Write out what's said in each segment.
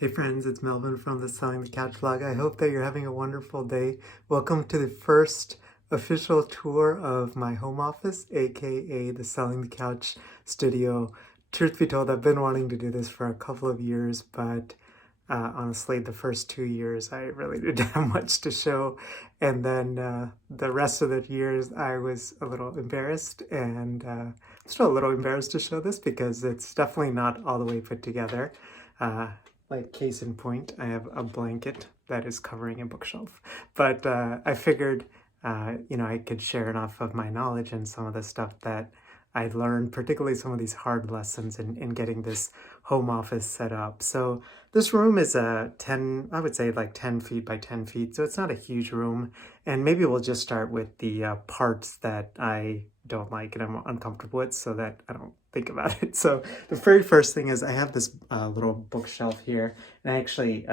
Hey friends, it's Melvin from the Selling the Couch vlog. I hope that you're having a wonderful day. Welcome to the first official tour of my home office, aka the Selling the Couch studio. Truth be told, I've been wanting to do this for a couple of years, but honestly, the first 2 years I really didn't have much to show. And then the rest of the years I was a little embarrassed, and I'm still a little embarrassed to show this because it's definitely not all the way put together. Like case in point, I have a blanket that is covering a bookshelf. But I figured, I could share enough of my knowledge and some of the stuff that I learned, particularly some of these hard lessons in getting this home office set up. So this room is I would say like 10 feet by 10 feet. So it's not a huge room. And maybe we'll just start with the parts that I don't like and I'm uncomfortable with so that I don't think about it. So the very first thing is I have this little bookshelf here, and I actually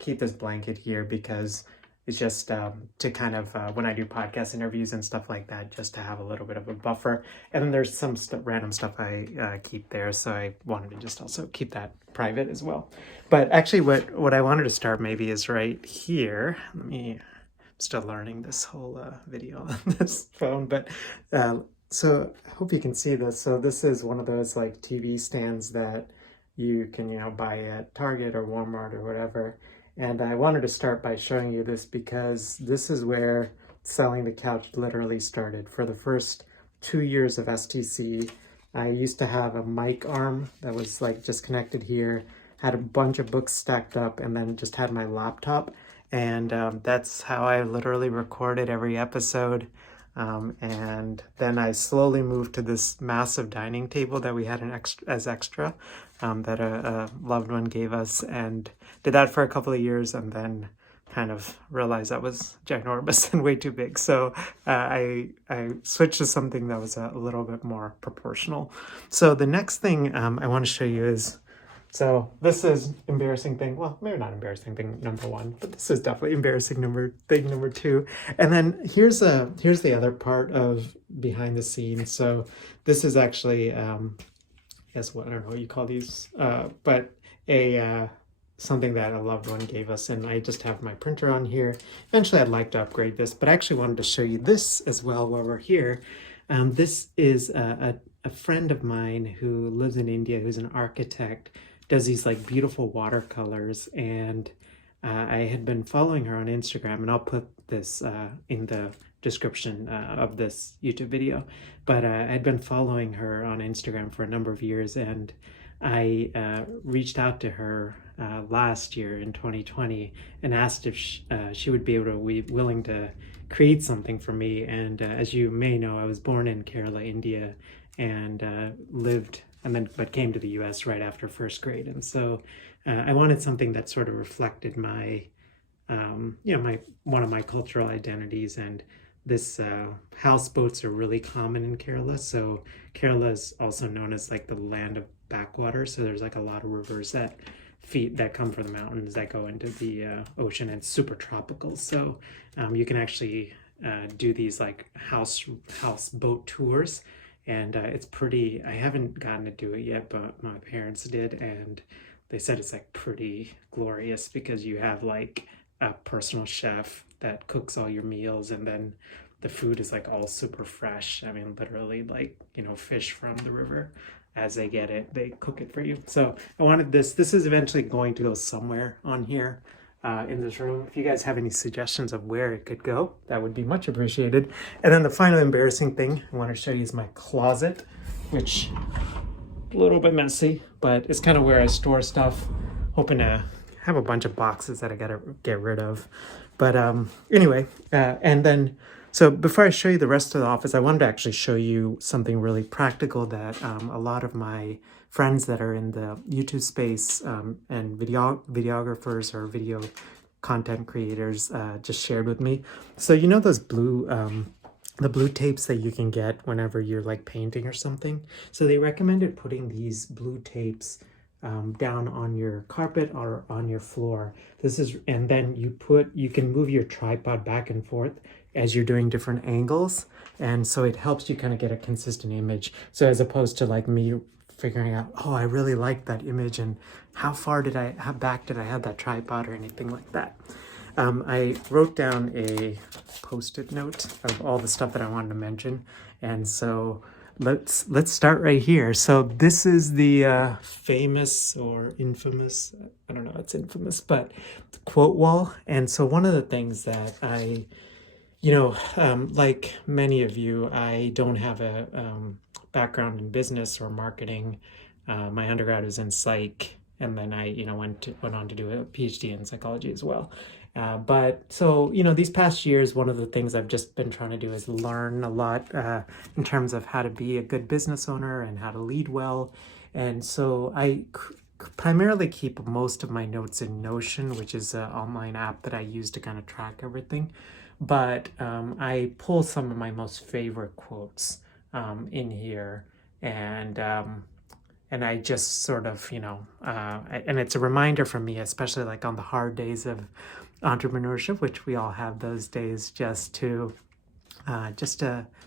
keep this blanket here because it's just to kind of, when I do podcast interviews and stuff like that, just to have a little bit of a buffer. And then there's some random stuff I keep there, so I wanted to just also keep that private as well. But actually what I wanted to start maybe is right here. I'm still learning this whole video on this phone, but so I hope you can see this. So this is one of those like TV stands that you can, buy at Target or Walmart or whatever. And I wanted to start by showing you this because this is where Selling the Couch literally started. For the first 2 years of STC, I used to have a mic arm that was like just connected here, had a bunch of books stacked up, and then just had my laptop. And that's how I literally recorded every episode. And then I slowly moved to this massive dining table that we had as extra that a loved one gave us, and did that for a couple of years, and then kind of realized that was ginormous and way too big. So I switched to something that was a little bit more proportional. So the next thing I want to show you is, so this is embarrassing thing. Well, maybe not embarrassing thing number one, but this is definitely embarrassing thing number two. And then here's the other part of behind the scenes. So this is actually, I guess what, I don't know what you call these, but something that a loved one gave us, and I just have my printer on here. Eventually I'd like to upgrade this, but I actually wanted to show you this as well while we're here. This is a friend of mine who lives in India, who's an architect, does these like beautiful watercolors, and I had been following her on Instagram, and I'll put this in the description of this YouTube video, but I'd been following her on Instagram for a number of years, and I reached out to her last year in 2020 and asked if she would be willing to create something for me. And as you may know, I was born in Kerala, India, and lived but came to the US right after first grade. And so I wanted something that sort of reflected my, one of my cultural identities. And this houseboats are really common in Kerala. So Kerala is also known as like the land of backwater. So there's like a lot of rivers that come from the mountains that go into the ocean, and super tropical. So you can actually do these like houseboat tours. And it's pretty, I haven't gotten to do it yet, but my parents did, and they said it's like pretty glorious because you have like a personal chef that cooks all your meals, and then the food is like all super fresh. I mean, literally like, fish from the river as they get it, they cook it for you. So I wanted this is eventually going to go somewhere on here in this room. If you guys have any suggestions of where it could go, that would be much appreciated. And then the final embarrassing thing I want to show you is my closet, which a little bit messy, but it's kind of where I store stuff, hoping to have a bunch of boxes that I gotta get rid of. But anyway, and then so before I show you the rest of the office, I wanted to actually show you something really practical that a lot of my friends that are in the YouTube space and videographers or video content creators just shared with me. So those the blue tapes that you can get whenever you're like painting or something. So they recommended putting these blue tapes down on your carpet or on your floor. And then you can move your tripod back and forth as you're doing different angles, and so it helps you kind of get a consistent image. So as opposed to like me figuring out, oh, I really like that image, and how back did I have that tripod or anything like that. I wrote down a post-it note of all the stuff that I wanted to mention, and so let's start right here. So this is the famous or infamous, I don't know, it's infamous, but quote wall. And so one of the things that I, like many of you, I don't have a background in business or marketing. My undergrad was in psych, and then I, went on to do a PhD in psychology as well. But so, these past years, one of the things I've just been trying to do is learn a lot in terms of how to be a good business owner and how to lead well. And so I primarily keep most of my notes in Notion, which is an online app that I use to kind of track everything. But I pull some of my most favorite quotes in here, and I just sort of, and it's a reminder for me, especially like on the hard days of entrepreneurship, which we all have those days, just to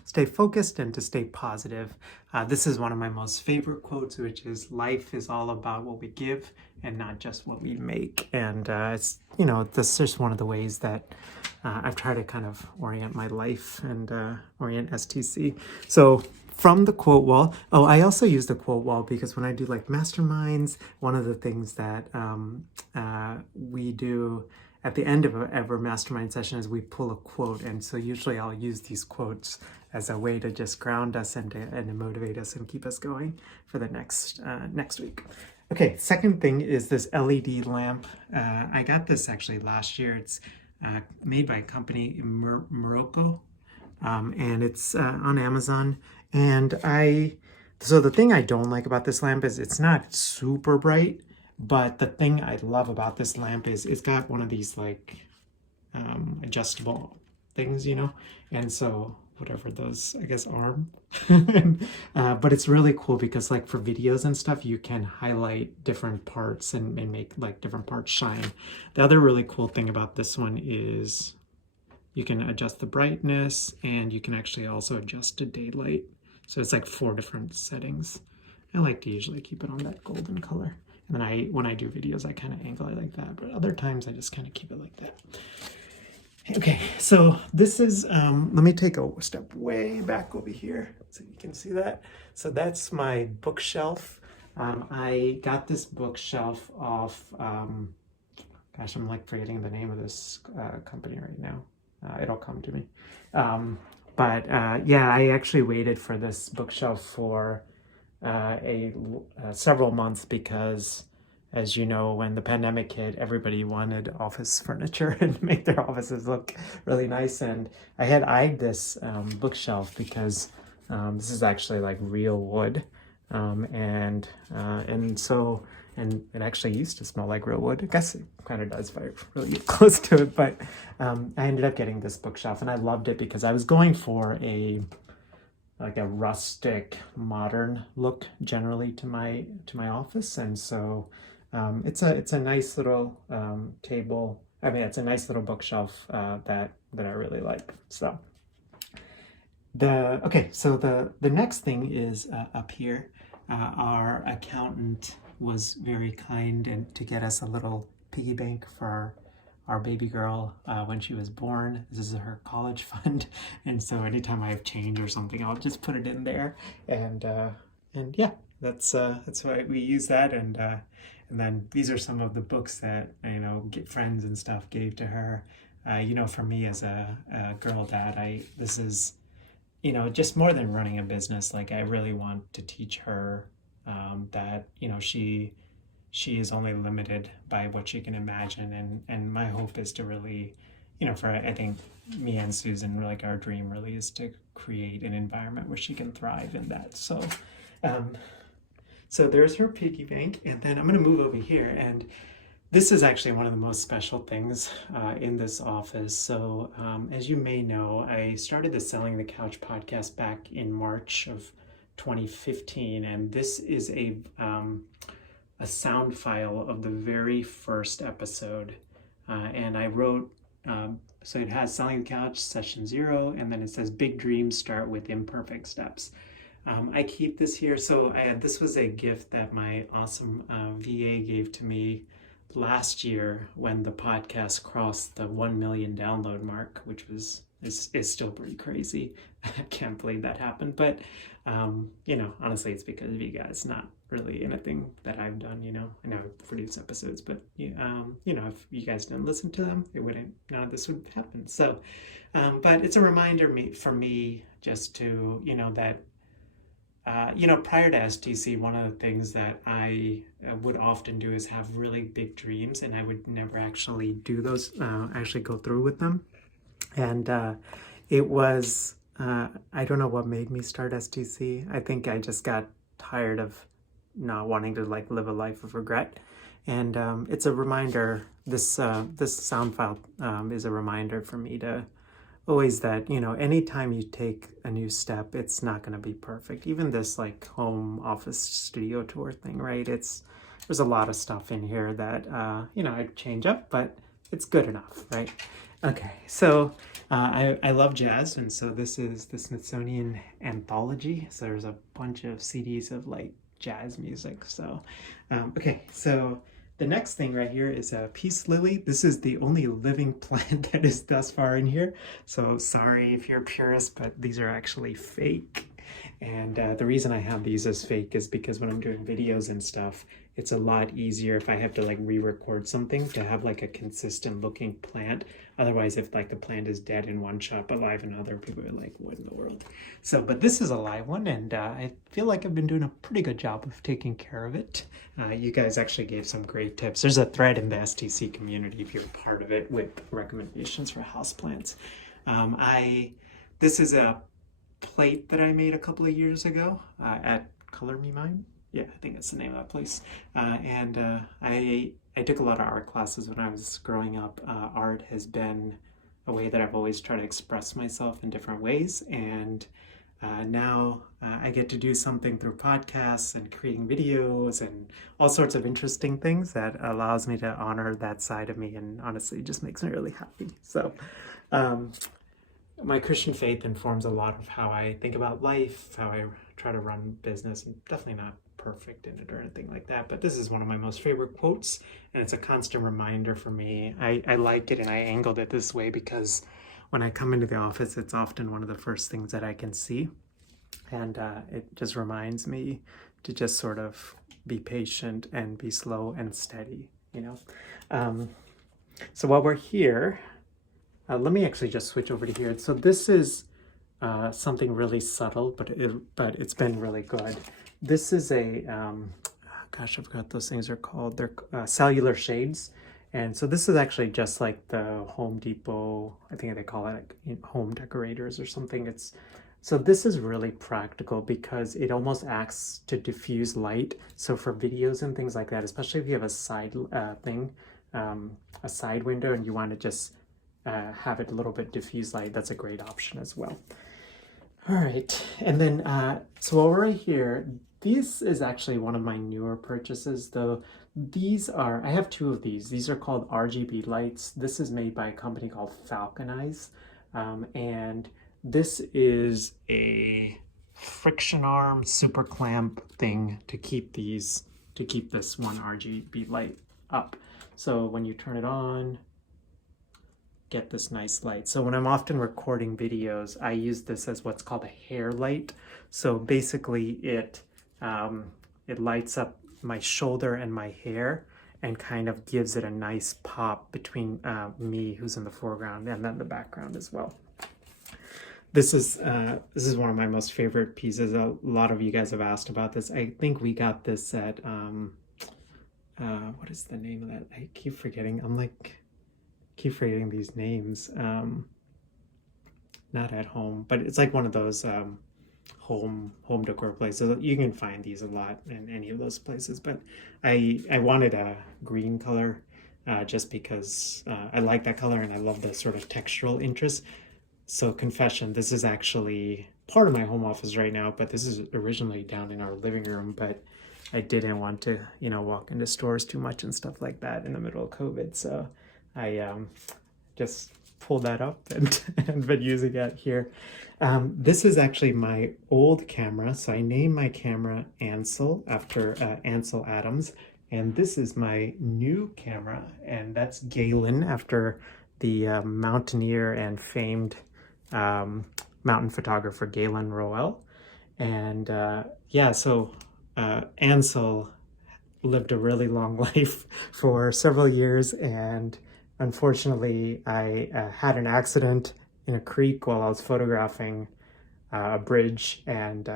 stay focused and to stay positive. This is one of my most favorite quotes, which is, "Life is all about what we give and not just what we make." And it's, this is just one of the ways that I've tried to kind of orient my life and orient STC. So from the quote wall, I also use the quote wall because when I do like masterminds, one of the things that we do at the end of every mastermind session is we pull a quote. And so usually I'll use these quotes as a way to just ground us and to motivate us and keep us going for the next week. Okay, second thing is this LED lamp. I got this actually last year. It's made by a company in Morocco, and it's on Amazon. And so the thing I don't like about this lamp is it's not super bright, but the thing I love about this lamp is it's got one of these like adjustable things, and so whatever those, I guess, arm. But it's really cool because like for videos and stuff, you can highlight different parts and make like different parts shine. The other really cool thing about this one is you can adjust the brightness, and you can actually also adjust to daylight. So it's like 4 different settings. I like to usually keep it on that golden color. And then when I do videos, I kind of angle it like that. But other times I just kind of keep it like that. Okay, so this is, let me take a step way back over here so you can see that. So that's my bookshelf. I got this bookshelf off, gosh, I'm like forgetting the name of this company right now. It'll come to me. But yeah, I actually waited for this bookshelf for several months because, as you know, when the pandemic hit, everybody wanted office furniture and make their offices look really nice. And I had eyed this bookshelf because this is actually like real wood, and it actually used to smell like real wood. I guess it kind of does if I really get close to it. But I ended up getting this bookshelf, and I loved it because I was going for a rustic, modern look generally to my office, and so it's a nice little table. I mean, it's a nice little bookshelf that I really like. So the next thing is up here. Our accountant was very kind and to get us a little piggy bank for our baby girl when she was born. This is her college fund, and so anytime I have change or something, I'll just put it in there. And yeah, that's why we use that. And then these are some of the books that friends and stuff gave to her. For me as a girl dad, this is just more than running a business. Like I really want to teach her that she is only limited by what she can imagine, and my hope is to really, I think me and Susan, like our dream really is to create an environment where she can thrive in that. So so there's her piggy bank, and then I'm going to move over here, and this is actually one of the most special things in this office. So as you may know, I started the Selling the Couch podcast back in March of 2015, and this is a sound file of the very first episode, and I wrote, so it has Selling the Couch session 0, and then it says big dreams start with imperfect steps. I keep this here. So this was a gift that my awesome VA gave to me last year when the podcast crossed the 1 million download mark, which is still pretty crazy. I can't believe that happened. But, you know, honestly, it's because of you guys, not really anything that I've done. You know, I know I've produced episodes, but, you know, if you guys didn't listen to them, none of this would happen. So, but it's a reminder for me just to, you know, that you know, prior to STC, one of the things that I would often do is have really big dreams, and I would never actually do those, actually go through with them. And it was, I don't know what made me start STC. I think I just got tired of not wanting to like live a life of regret. And it's a reminder, this sound file is a reminder for me to always that, you know, anytime you take a new step, it's not going to be perfect. Even this like home office studio tour thing, right? There's a lot of stuff in here that, you know, I'd change up, but it's good enough, right? Okay, so I love jazz, and so this is the Smithsonian Anthology. So there's a bunch of CDs of like jazz music. So, okay, so the next thing right here is a peace lily. This is the only living plant that is thus far in here. So sorry if you're a purist, but these are actually fake. And the reason I have these as fake is because when I'm doing videos and stuff, it's a lot easier if I have to like re-record something to have like a consistent looking plant. Otherwise, if like the plant is dead in one shot but live in another, people are like, what in the world? So, but this is a live one, and I feel like I've been doing a pretty good job of taking care of it. You guys actually gave some great tips. There's a thread in the STC community if you're part of it with recommendations for houseplants. This is a plate that I made a couple of years ago at Color Me Mine. Yeah, I think that's the name of that place. I took a lot of art classes when I was growing up. Art has been a way that I've always tried to express myself in different ways, and now I get to do something through podcasts and creating videos and all sorts of interesting things that allows me to honor that side of me, and honestly just makes me really happy. So my Christian faith informs a lot of how I think about life, how I try to run business. I'm definitely not perfect in it or anything like that, but this is one of my most favorite quotes, and it's a constant reminder for me. I like it, and I angled it this way because when I come into the office, it's often one of the first things that I can see, and it just reminds me to just sort of be patient and be slow and steady, you know. So while we're here, let me actually just switch over to here. So this is something really subtle, but it's been really good. This is a, gosh, I forgot what those things are called. They're cellular shades. And so this is actually just like the Home Depot, I think they call it like home decorators or something. So this is really practical because it almost acts to diffuse light. So for videos and things like that, especially if you have a side a side window and you want to just have it a little bit diffuse light, that's a great option as well. All right, and then so while we're right here, this is actually one of my newer purchases, though. I have two of these. These are called RGB lights. This is made by a company called Falcon Eyes, and this is a friction arm super clamp thing to keep this one RGB light up. So when you turn it on, get this nice light. So when I'm often recording videos, I use this as what's called a hair light. So basically it lights up my shoulder and my hair and kind of gives it a nice pop between me, who's in the foreground, and then the background as well. This is one of my most favorite pieces. A lot of you guys have asked about this. I think we got this at what is the name of that? I keep forgetting. Keep forgetting these names. Not At Home, but it's like one of those home decor places. You can find these a lot in any of those places, but I wanted a green color just because I like that color and I love the sort of textural interest. So confession, this is actually part of my home office right now, but this is originally down in our living room, but I didn't want to, you know, walk into stores too much and stuff like that in the middle of COVID. So I just pull that up and been using it here. This is actually my old camera. So I named my camera Ansel after Ansel Adams. And this is my new camera, and that's Galen after the mountaineer and famed mountain photographer Galen Roel. And yeah, so Ansel lived a really long life for several years, and unfortunately I had an accident in a creek while I was photographing a bridge, and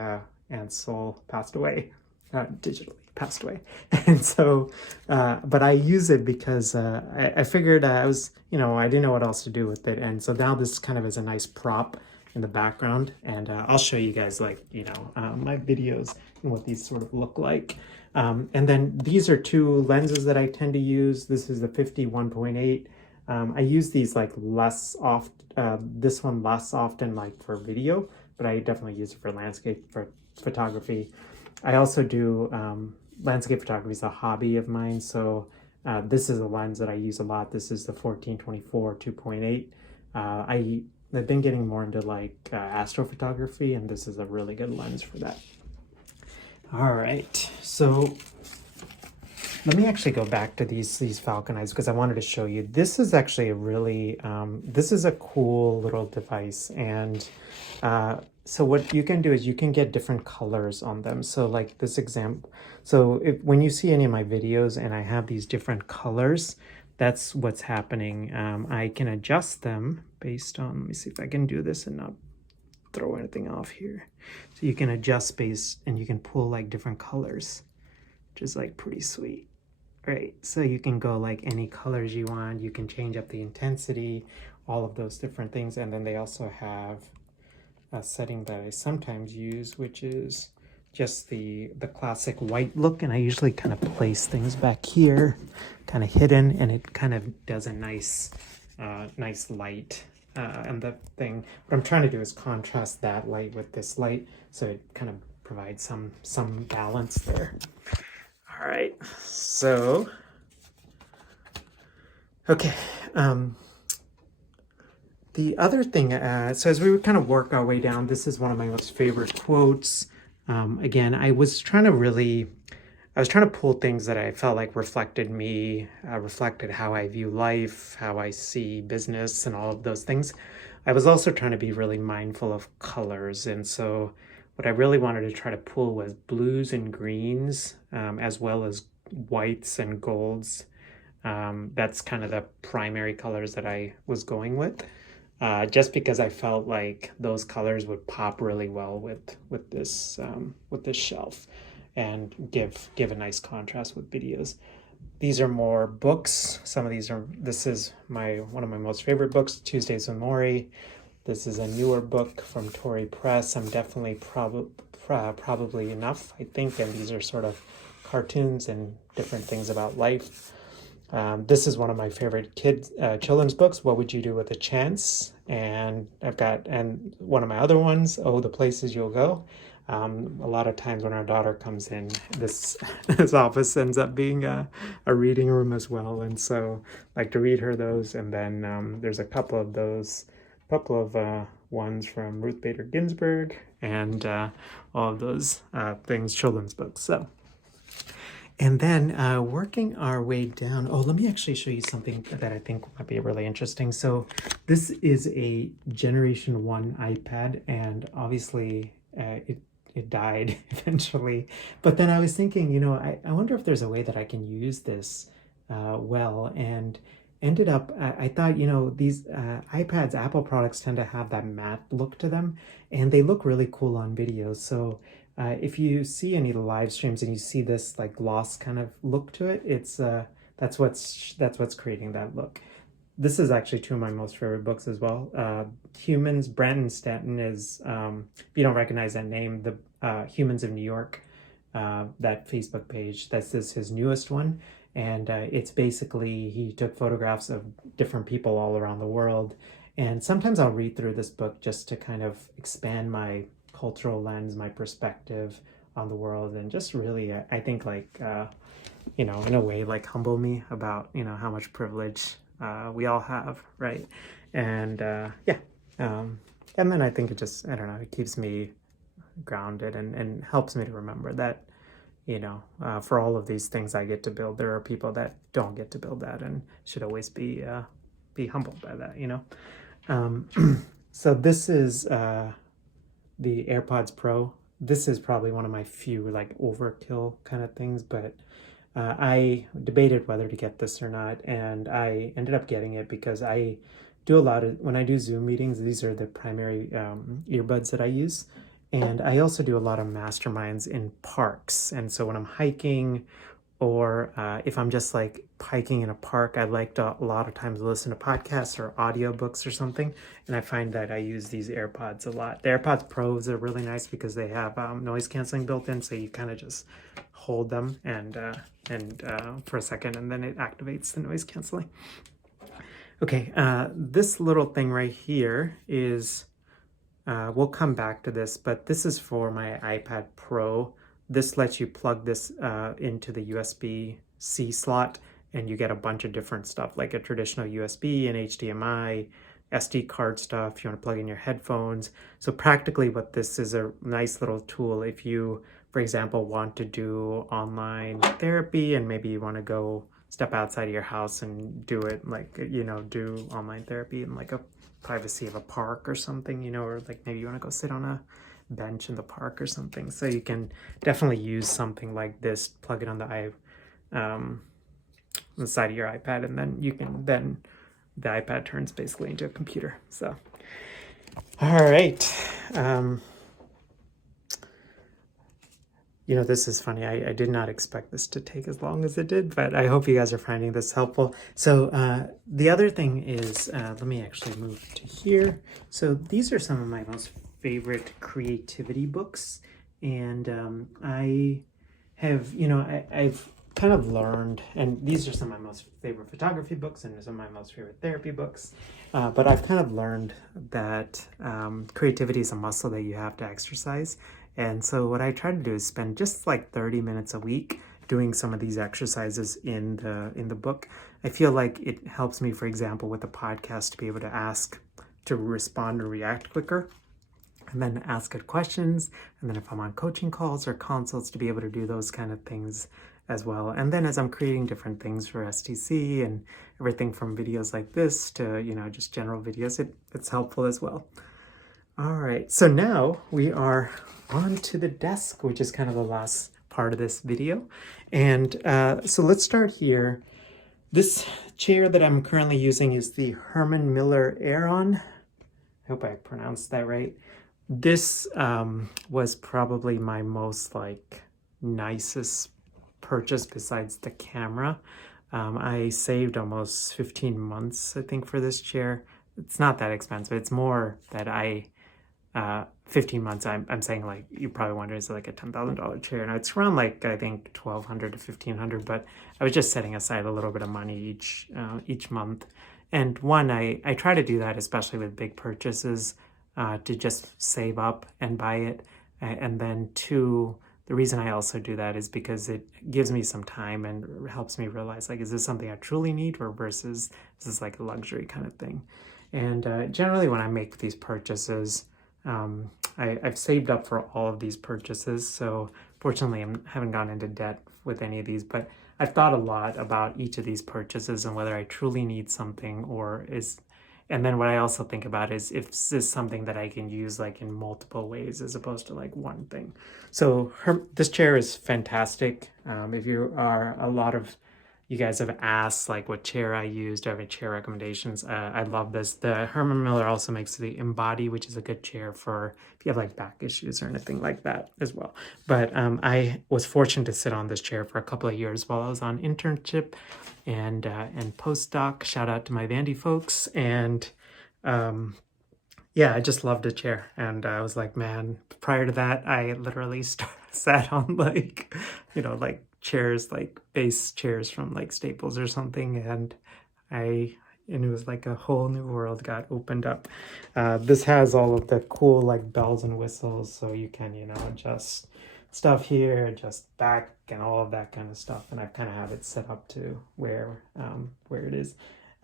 Ansel passed away, digitally passed away. And so but I use it because I figured I was, I didn't know what else to do with it, and so now this kind of is a nice prop in the background, and I'll show you guys my videos and what these sort of look like. And then these are two lenses that I tend to use. This is the 50-1.8. I use these like less often, this one less often like for video, but I definitely use it for landscape photography. I also do landscape photography is a hobby of mine, so this is a lens that I use a lot. This is the 14-24 2.8. I've been getting more into like astrophotography, and this is a really good lens for that. All right, so let me actually go back to these Falcon eyes because I wanted to show you. This is actually a really, this is a cool little device, and so what you can do is you can get different colors on them. So like this example, so when you see any of my videos and I have these different colors, that's what's happening. I can adjust them based on, let me see if I can do this and not throw anything off here. So you can adjust based, and you can pull like different colors, which is like pretty sweet, right? So you can go like any colors you want. You can change up the intensity, all of those different things. And then they also have a setting that I sometimes use, which is just the classic white look, and I usually kind of place things back here, kind of hidden, and it kind of does a nice light. And the thing, what I'm trying to do is contrast that light with this light, so it kind of provides some balance there. All right, so okay. The other thing, so as we would kind of work our way down, this is one of my most favorite quotes. Again, I was trying to pull things that I felt like reflected me, reflected how I view life, how I see business, and all of those things. I was also trying to be really mindful of colors, and so what I really wanted to try to pull was blues and greens, as well as whites and golds. That's kind of the primary colors that I was going with. Just because I felt like those colors would pop really well with this shelf and give a nice contrast with videos. These are more books. Some of these are, this is one of my most favorite books, Tuesdays with Maury. This is a newer book from Tory Press. I'm definitely probably enough, I think, and these are sort of cartoons and different things about life. This is one of my favorite children's books, What Would You Do with a Chance? And and one of my other ones, Oh, the Places You'll Go. A lot of times when our daughter comes in, this office ends up being a reading room as well. And so I like to read her those. And then there's a couple of ones from Ruth Bader Ginsburg, and all of those things, children's books. So. And then working our way down, let me actually show you something that I think might be really interesting. So this is a Generation 1 iPad, and obviously it died eventually. But then I was thinking, I wonder if there's a way that I can use this well, and ended up, I thought, these iPads, Apple products tend to have that matte look to them, and they look really cool on videos. So if you see any live streams and you see this like gloss kind of look to it, it's that's what's creating that look. This is actually two of my most favorite books as well. Humans, Brandon Stanton is, if you don't recognize that name, the Humans of New York, that Facebook page, this is his newest one. And it's basically, he took photographs of different people all around the world. And sometimes I'll read through this book just to kind of expand my cultural lens, my perspective on the world, and just really, I think, like, in a way, like, humble me about, how much privilege we all have, right? And yeah, and then I think it just, I don't know, it keeps me grounded and helps me to remember that, you know, for all of these things I get to build, there are people that don't get to build that and should always be humbled by that, you know. So this is the AirPods Pro. This is probably one of my few like overkill kind of things, but I debated whether to get this or not, and I ended up getting it because I do a lot of, when I do Zoom meetings, these are the primary earbuds that I use. And I also do a lot of masterminds in parks. And so when I'm hiking, or if I'm just like hiking in a park, I like to a lot of times listen to podcasts or audiobooks or something. And I find that I use these AirPods a lot. The AirPods Pros are really nice because they have noise canceling built in, so you kind of just hold them and for a second, and then it activates the noise canceling. Okay, this little thing right here is, we'll come back to this, but this is for my iPad Pro. This lets you plug this into the USB-C slot, and you get a bunch of different stuff, like a traditional USB and HDMI, SD card stuff, if you want to plug in your headphones. So practically what this is, a nice little tool if you, for example, want to do online therapy and maybe you want to go step outside of your house and do it, like, you know, do online therapy in like a privacy of a park or something, you know, or like maybe you want to go sit on a bench in the park or something. So you can definitely use something like this, plug it on the side of your iPad, and then you can, then the iPad turns basically into a computer. So, all right. You know, this is funny. I did not expect this to take as long as it did, but I hope you guys are finding this helpful. So the other thing is, let me actually move to here. So these are some of my most favorite creativity books. And I have, you know, I've kind of learned, and these are some of my most favorite photography books and some of my most favorite therapy books. But I've kind of learned that creativity is a muscle that you have to exercise. And so what I try to do is spend just like 30 minutes a week doing some of these exercises in the book. I feel like it helps me, for example, with the podcast, to be able to ask, to respond or react quicker, and then ask good questions. And then if I'm on coaching calls or consults, to be able to do those kind of things as well. And then as I'm creating different things for STC and everything from videos like this to, you know, just general videos, it's helpful as well. All right, so now we are on to the desk, which is kind of the last part of this video. And so let's start here. This chair that I'm currently using is the Herman Miller Aeron. I hope I pronounced that right. This was probably my most like nicest purchase besides the camera. I saved almost 15 months, I think, for this chair. It's not that expensive. It's more that 15 months, I'm saying, like, you probably wonder, is it like a $10,000 chair? And it's around like, I think, $1,200 to $1,500, but I was just setting aside a little bit of money each month. And one, I try to do that, especially with big purchases, to just save up and buy it. And then two, the reason I also do that is because it gives me some time and helps me realize, like, is this something I truly need, or versus is this like a luxury kind of thing? And generally when I make these purchases, I've saved up for all of these purchases, so fortunately I haven't gone into debt with any of these, but I've thought a lot about each of these purchases and whether I truly need something, or is, and then what I also think about is if this is something that I can use like in multiple ways as opposed to like one thing. So this chair is fantastic. If you are, a lot of you guys have asked like what chair I used. Do I have any chair recommendations? I love this. The Herman Miller also makes the Embody, which is a good chair for if you have like back issues or anything like that as well. But I was fortunate to sit on this chair for a couple of years while I was on internship and postdoc. Shout out to my Vandy folks. And yeah, I just loved the chair. And I was like, man, prior to that, I literally sat on like, you know, like chairs, like base chairs from like Staples or something, and it was like a whole new world got opened up. This has all of the cool like bells and whistles, so you can, you know, adjust stuff here, adjust back, and all of that kind of stuff. And I kind of have it set up to where it is.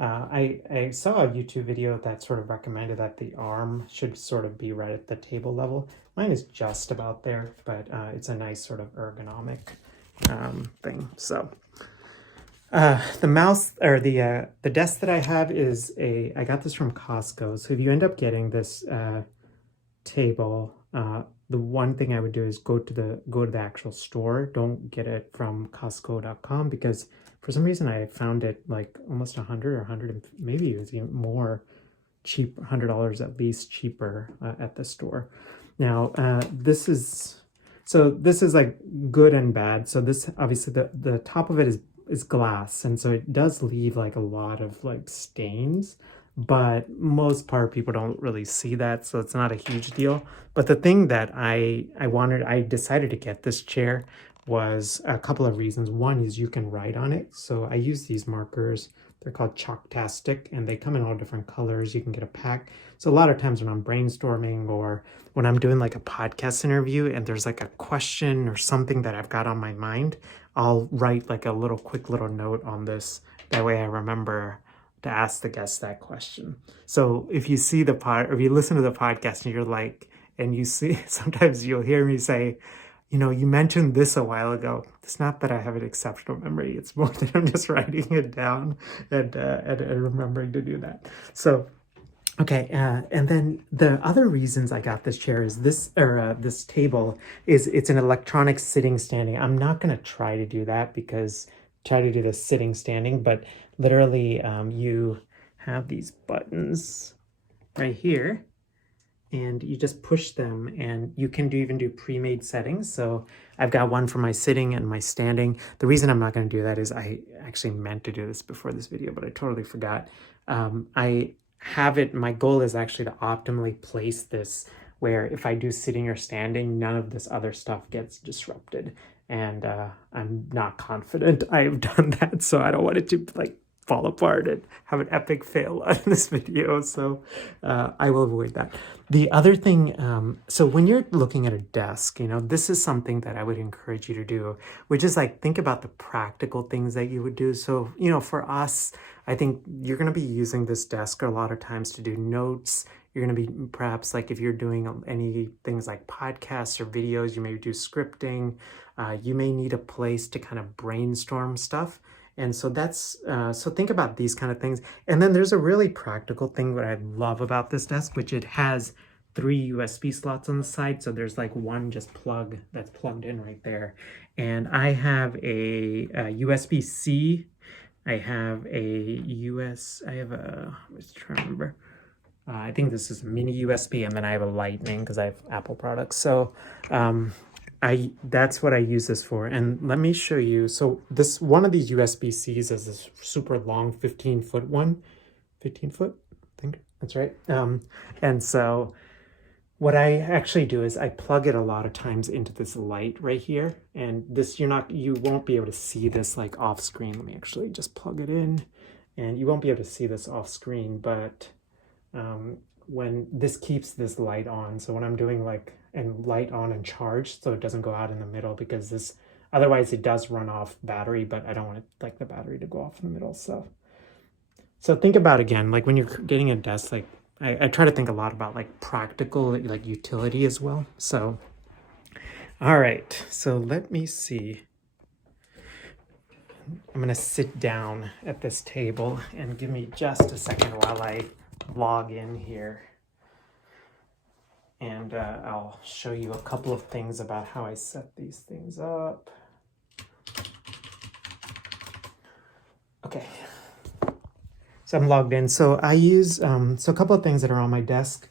I saw a YouTube video that sort of recommended that the arm should sort of be right at the table level. Mine is just about there, but it's a nice sort of ergonomic thing. So the mouse or the desk that I have is I got this from Costco. So if you end up getting this table, the one thing I would do is go to the actual store. Don't get it from Costco.com because for some reason I found it like almost 100 or 100, maybe it was even more cheap, $100 at least cheaper at the store. Now this is like good and bad. So this obviously the top of it is glass, and so it does leave like a lot of like stains, but most part people don't really see that, so it's not a huge deal. But the thing that I decided to get this chair was a couple of reasons. One is you can write on it. So I use these markers. They're called Chalktastic, and they come in all different colors. You can get a pack. So a lot of times when I'm brainstorming or when I'm doing like a podcast interview and there's like a question or something that I've got on my mind, I'll write like a quick little note on this. That way I remember to ask the guest that question. So if you see the or if you listen to the podcast and you're like, and you see, sometimes you'll hear me say, you know, you mentioned this a while ago. It's not that I have an exceptional memory. It's more that I'm just writing it down and remembering to do that. So, okay. And then the other reasons I got this chair is this table is it's an electronic sitting standing. I'm not going to try to do that because try to do the sitting standing, but literally you have these buttons right here, and you just push them, and you can even do pre-made settings. So I've got one for my sitting and my standing. The reason I'm not going to do that is I actually meant to do this before this video, but I totally forgot. I have it, my goal is actually to optimally place this where if I do sitting or standing, none of this other stuff gets disrupted. And I'm not confident I've done that, so I don't want it to like fall apart and have an epic fail on this video, so I will avoid that. The other thing, so when you're looking at a desk, you know, this is something that I would encourage you to do, which is like think about the practical things that you would do. So, you know, for us, I think you're going to be using this desk a lot of times to do notes. You're going to be perhaps like if you're doing any things like podcasts or videos, you may do scripting. You may need a place to kind of brainstorm stuff. And so that's, so think about these kind of things. And then there's a really practical thing that I love about this desk, which it has 3 USB slots on the side. So there's like one just that's plugged in right there. And I have a USB-C. I have let's try to remember. I think this is a mini USB, and then I have a Lightning because I have Apple products. So that's what I use this for. And let me show you. So this one of these USB-Cs is this super long 15-foot one. 15 foot, I think that's right. And so what I actually do is I plug it a lot of times into this light right here. And this, you won't be able to see this like off screen. Let me actually just plug it in, and you won't be able to see this off screen, but when this keeps this light on. So when I'm doing like and light on and charged, so it doesn't go out in the middle, because this otherwise it does run off battery, but I don't want it like the battery to go off in the middle. So think about, again, like when you're getting a desk, like I try to think a lot about like practical like utility as well. So all right, so let me see. I'm gonna sit down at this table, and give me just a second while I log in here, and I'll show you a couple of things about how I set these things up. Okay, so I'm logged in. So I use so a couple of things that are on my desk.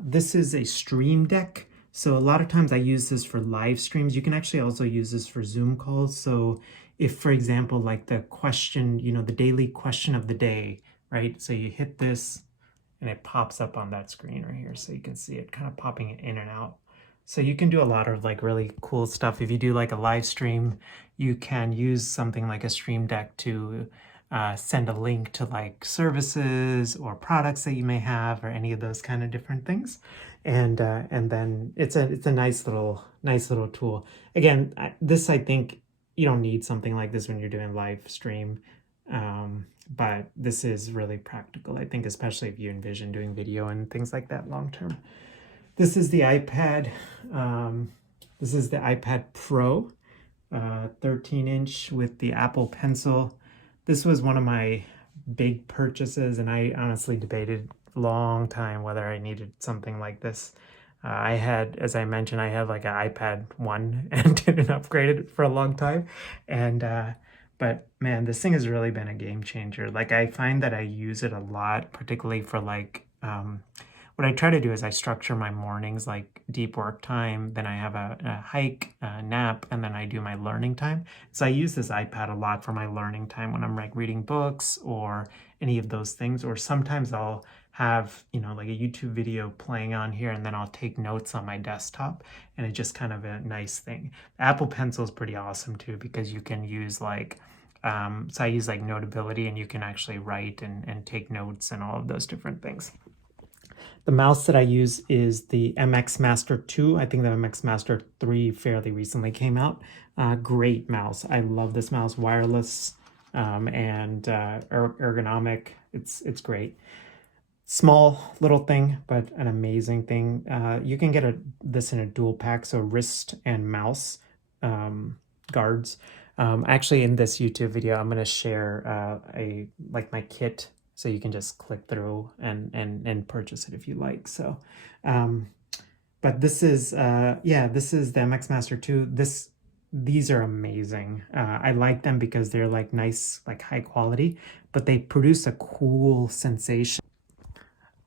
This is a Stream Deck. So a lot of times I use this for live streams. You can actually also use this for Zoom calls. So if, for example, like the question, you know, the daily question of the day, right? So you hit this and it pops up on that screen right here. So you can see it kind of popping in and out. So you can do a lot of like really cool stuff. If you do like a live stream, you can use something like a Stream Deck to send a link to like services or products that you may have, or any of those kind of different things. And then it's a nice little tool. Again, I think you don't need something like this when you're doing live stream. But this is really practical, I think, especially if you envision doing video and things like that long term. This is the iPad. This is the iPad Pro, 13-inch with the Apple Pencil. This was one of my big purchases, and I honestly debated a long time whether I needed something like this. I had, as I mentioned, I had like an iPad 1 and didn't upgrade it for a long time. And but man, this thing has really been a game changer. Like, I find that I use it a lot, particularly for like, what I try to do is I structure my mornings like deep work time, then I have a hike, a nap, and then I do my learning time. So I use this iPad a lot for my learning time when I'm like reading books or any of those things. Or sometimes I'll have, you know, like a YouTube video playing on here, and then I'll take notes on my desktop, and it's just kind of a nice thing. Apple Pencil is pretty awesome too, because you can use like, so I use like Notability, and you can actually write and take notes and all of those different things. The mouse that I use is the MX Master 2. I think the MX Master 3 fairly recently came out. Great mouse. I love this mouse. Wireless and ergonomic. It's great. Small little thing, but an amazing thing. You can get this in a dual pack, so wrist and mouse guards. Actually, in this YouTube video, I'm going to share my kit, so you can just click through and purchase it if you like. So, but this is this is the MX Master 2. These are amazing. I like them because they're like nice, like high quality, but they produce a cool sensation.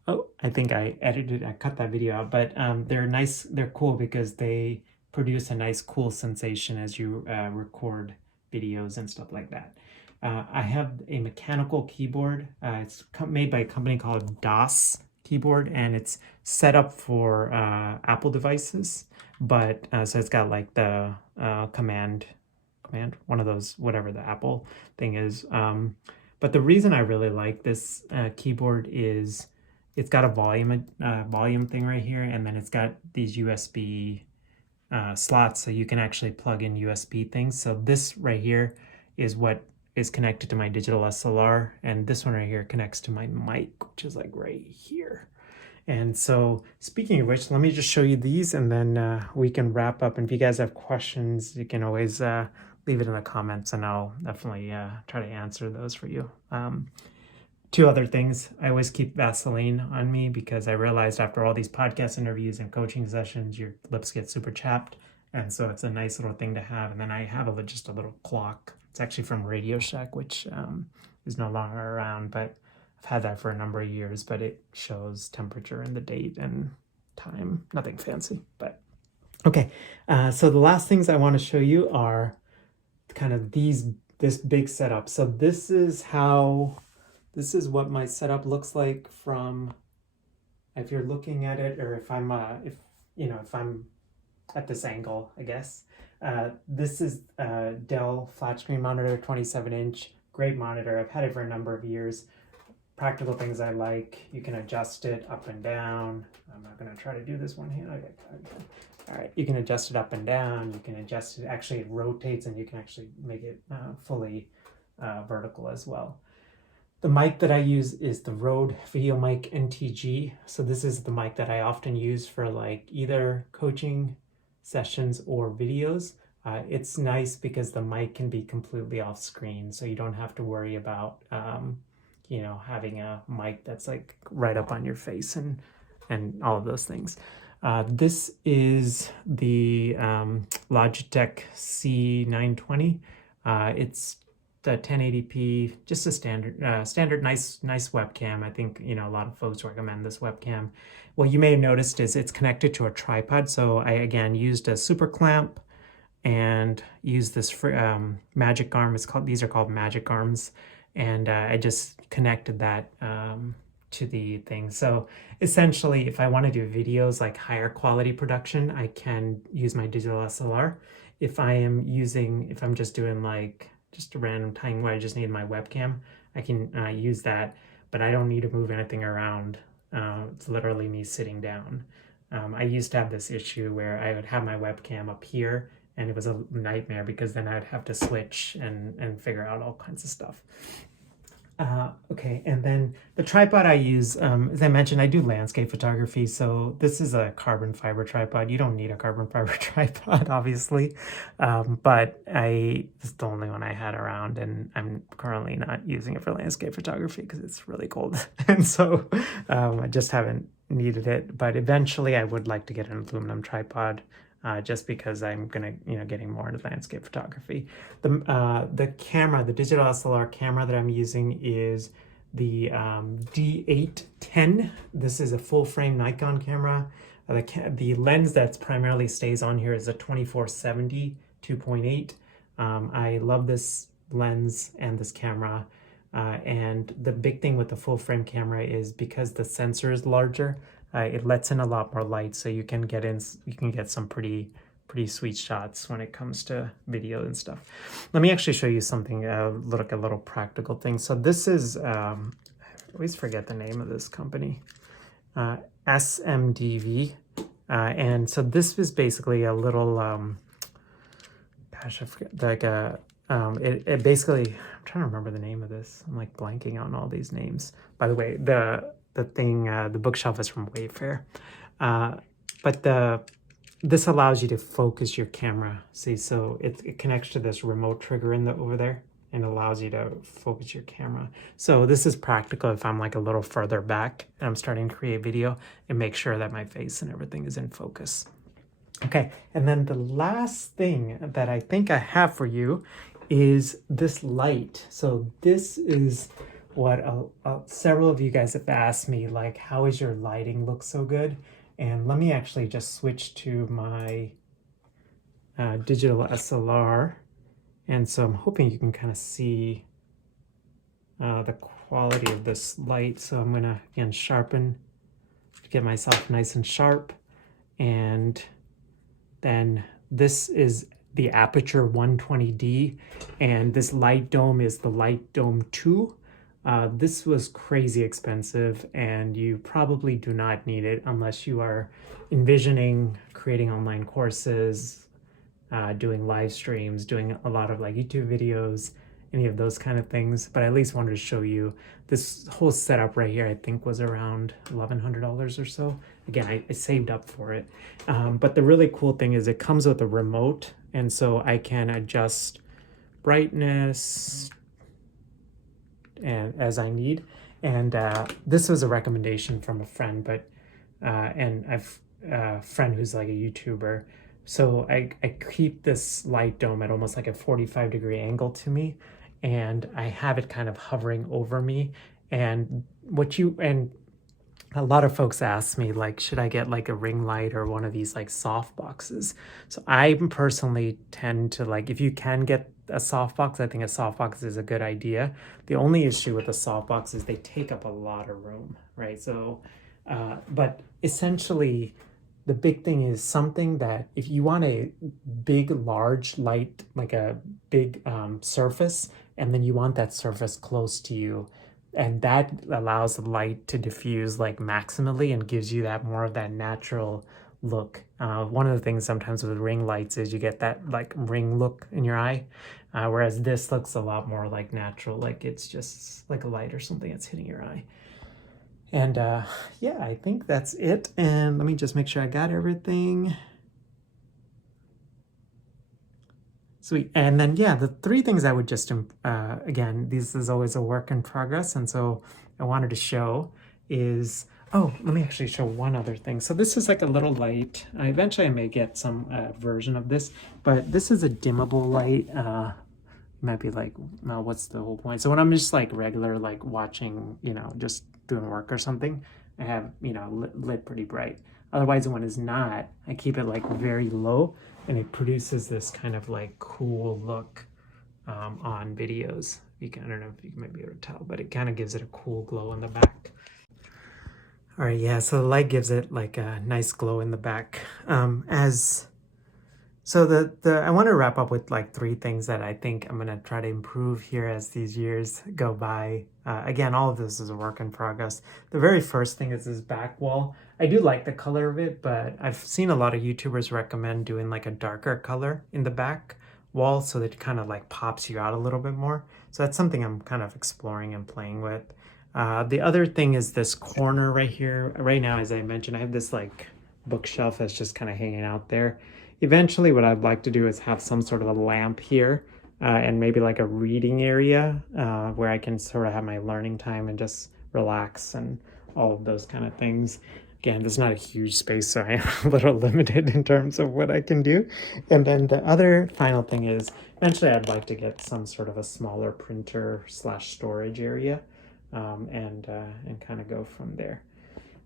Oh, I think I cut that video out, but they're nice, they're cool because they produce a nice cool sensation as you record videos and stuff like that. I have a mechanical keyboard. It's made by a company called DOS keyboard, and it's set up for Apple devices, but so it's got like the command, one of those, whatever the Apple thing is. But the reason I really like this keyboard is it's got a volume thing right here, and then it's got these USB slots, so you can actually plug in USB things. So this right here is what is connected to my digital SLR, and this one right here connects to my mic, which is like right here. And so, speaking of which, let me just show you these, and then we can wrap up. And if you guys have questions, you can always leave it in the comments, and I'll definitely try to answer those for you. Two other things. I always keep Vaseline on me, because I realized after all these podcast interviews and coaching sessions, your lips get super chapped. And so it's a nice little thing to have. And then I have just a little clock. It's actually from Radio Shack, which is no longer around, but I've had that for a number of years, but it shows temperature and the date and time. Nothing fancy, but okay. So the last things I want to show you are kind of this big setup. So this is what my setup looks like from, if you're looking at it, or if I'm at this angle, I guess. This is Dell flat screen monitor, 27-inch, great monitor. I've had it for a number of years. Practical things I like, you can adjust it up and down. I'm not going to try to do this one here. All right, you can adjust it up and down. You can adjust it, actually it rotates, and you can actually make it fully vertical as well. The mic that I use is the Rode VideoMic NTG. So this is the mic that I often use for like either coaching sessions or videos. It's nice because the mic can be completely off screen, so you don't have to worry about having a mic that's like right up on your face and all of those things. This is the Logitech C920. It's the 1080p, just a standard nice webcam. I think a lot of folks recommend this webcam. What you may have noticed is it's connected to a tripod. So I again used a super clamp and used this magic arm. These are called magic arms, and I just connected that to the thing. So essentially, if I want to do videos like higher quality production, I can use my digital SLR. If I'm just doing like just a random time where I just need my webcam, I can use that, but I don't need to move anything around. It's literally me sitting down. I used to have this issue where I would have my webcam up here, and it was a nightmare because then I'd have to switch and figure out all kinds of stuff. Okay, and then the tripod I use, as I mentioned, I do landscape photography, so this is a carbon fiber tripod. You don't need a carbon fiber tripod, obviously, but it's the only one I had around, and I'm currently not using it for landscape photography because it's really cold, and so I just haven't needed it. But eventually, I would like to get an aluminum tripod. Just because I'm gonna, getting more into landscape photography. The camera, the digital SLR camera that I'm using is the D810. This is a full frame Nikon camera. The lens that's primarily stays on here is a 2470 2.8. I love this lens and this camera. And the big thing with the full frame camera is because the sensor is larger, it lets in a lot more light, so you can get some pretty sweet shots when it comes to video and stuff. Let me actually show you something, a little practical thing. So this is, I always forget the name of this company, SMDV, and so this is basically a little, gosh, I forget, like it basically, I'm trying to remember the name of this. I'm like blanking on all these names. By the way, the bookshelf is from Wayfair. But this allows you to focus your camera. See, so it connects to this remote trigger over there and allows you to focus your camera. So this is practical if I'm like a little further back and I'm starting to create video and make sure that my face and everything is in focus. Okay, and then the last thing that I think I have for you is this light. So this is what several of you guys have asked me, like, how is your lighting look so good? And let me actually just switch to my digital SLR. And so I'm hoping you can kind of see the quality of this light. So I'm gonna, again, sharpen to get myself nice and sharp. And then this is the Apeture 120D, and this light dome is the Light Dome 2. This was crazy expensive, and you probably do not need it unless you are envisioning creating online courses, doing live streams, doing a lot of like YouTube videos, any of those kind of things. But I at least wanted to show you this whole setup right here. I think was around $1,100 or so. Again, I saved up for it. But the really cool thing is it comes with a remote, and so I can adjust brightness and as I need. And this was a recommendation from a friend, but and I've a friend who's like a YouTuber. So I keep this light dome at almost like a 45-degree angle to me, and I have it kind of hovering over me. And a lot of folks ask me, like, should I get like a ring light or one of these like soft boxes? So I personally tend to like, if you can get a softbox, I think a softbox is a good idea. The only issue with the softbox is they take up a lot of room, right? So, but essentially, the big thing is something that if you want a big, large light, like a big surface, and then you want that surface close to you, and that allows the light to diffuse like maximally and gives you that more of that natural look. One of the things sometimes with ring lights is you get that like ring look in your eye, whereas this looks a lot more like natural, like it's just like a light or something that's hitting your eye. And yeah, I think that's it. And let me just make sure I got everything. Sweet. And then, yeah, the three things I would just, again, this is always a work in progress. And so I wanted to show is, oh, let me actually show one other thing. So this is like a little light. Eventually I may get some version of this, but this is a dimmable light. You might be like, well, what's the whole point? So when I'm just like regular, like watching, just doing work or something, I have, lit pretty bright. Otherwise, when it's not, I keep it like very low, and it produces this kind of like cool look on videos. I don't know if you might be able to tell, but it kind of gives it a cool glow in the back. All right, yeah, so the light gives it like a nice glow in the back. So I want to wrap up with like three things that I think I'm going to try to improve here as these years go by. Again, all of this is a work in progress. The very first thing is this back wall. I do like the color of it, but I've seen a lot of YouTubers recommend doing like a darker color in the back wall so that it kind of like pops you out a little bit more. So that's something I'm kind of exploring and playing with. The other thing is this corner right here. Right now, as I mentioned, I have this like bookshelf that's just kind of hanging out there. Eventually, what I'd like to do is have some sort of a lamp here and maybe like a reading area where I can sort of have my learning time and just relax and all of those kind of things. Again, this is not a huge space, so I am a little limited in terms of what I can do. And then the other final thing is, eventually I'd like to get some sort of a smaller printer / storage area and kind of go from there.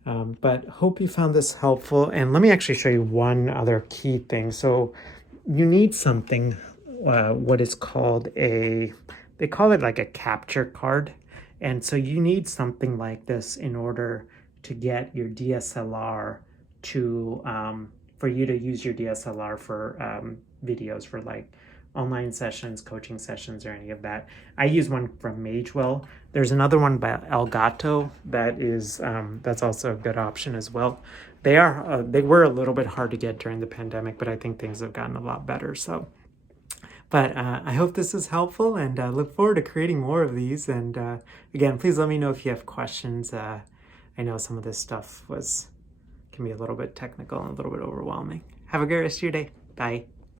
But hope you found this helpful. And let me actually show you one other key thing. So you need something, what is called they call it like a capture card. And so you need something like this in order to get your DSLR to, for you to use your DSLR for videos for like online sessions, coaching sessions, or any of that. I use one from Magewell. There's another one by Elgato that is, that's also a good option as well. They were a little bit hard to get during the pandemic, but I think things have gotten a lot better. So, but I hope this is helpful, and look forward to creating more of these. And again, please let me know if you have questions. I know some of this stuff can be a little bit technical and a little bit overwhelming. Have a great rest of your day. Bye.